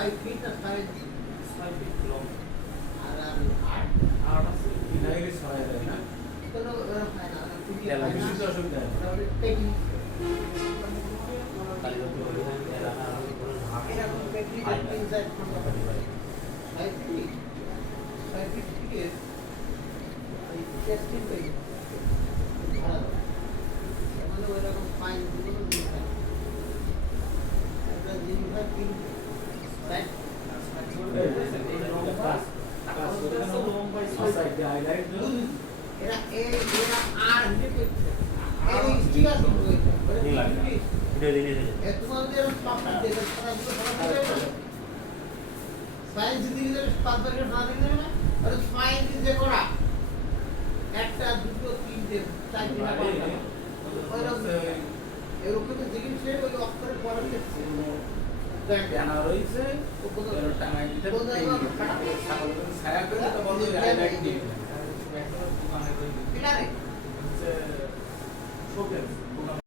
5 feet আর 5 feet long আর 8 আছে বিনাইরে ছড়ায় যায় না কোনো এরকম হয় না খুবই কিছু অসুবিধা নেই ওটা টেকনিক এরকম টেকনিক্যাল ইনসাইড করতে পারি 5 feet থেকে এই টেস্টিং করি ভালো মানে ওইরকম ফাইন গুলো দিতে হয় একটা জিনিসটা তিন সাইড এরা আর এই স্টিকার করবে তোমাদের পাপড়ি দেবে সায়েন্স দিলে পাঁচবার না দিলে না আর সায়েন্স যে করা একটা দুটো তিনটে চারটে না পাঁচটা এরকম জিনিস ওই অক্ষরের পরে দেখছে জানা রয়েছে ওগুলো টাঙাই দিতে ছাগল ছায়া করে তো বন্ধ হয়ে যায়